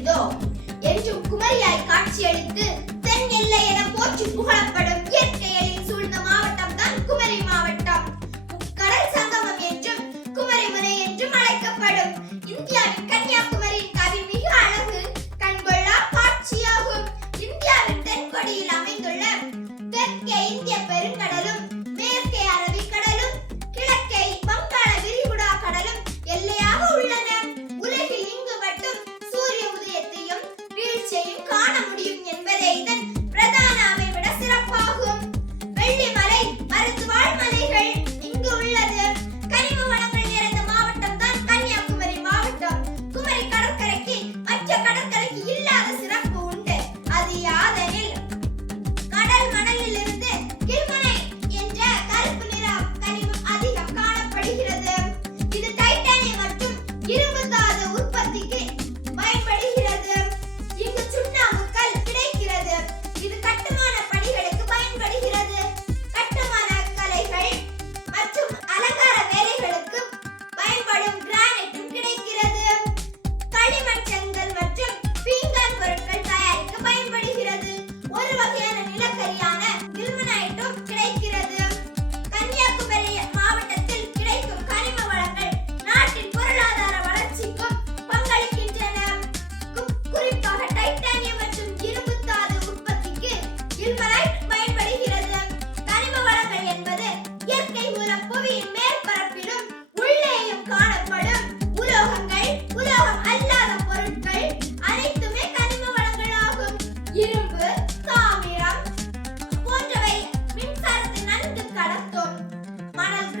பெரிதோ என்றும் குமரியாய் காட்சியளித்து தென் எல்லை என போற்றி புகழப்படும் இயற்கை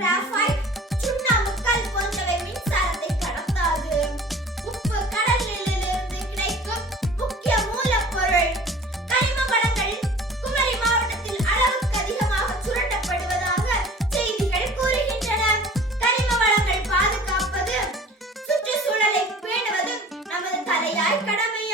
கிராஃபைட் சுண்ணாம்பு குமரி மாவட்டத்தில் அளவுக்கு அதிகமாக செய்திகள் கூறுகின்றன. கனிம வளங்கள் பாதுகாப்பது சுற்றுச்சூழலை பேணுவதும் நமது தலையாய் கடமை.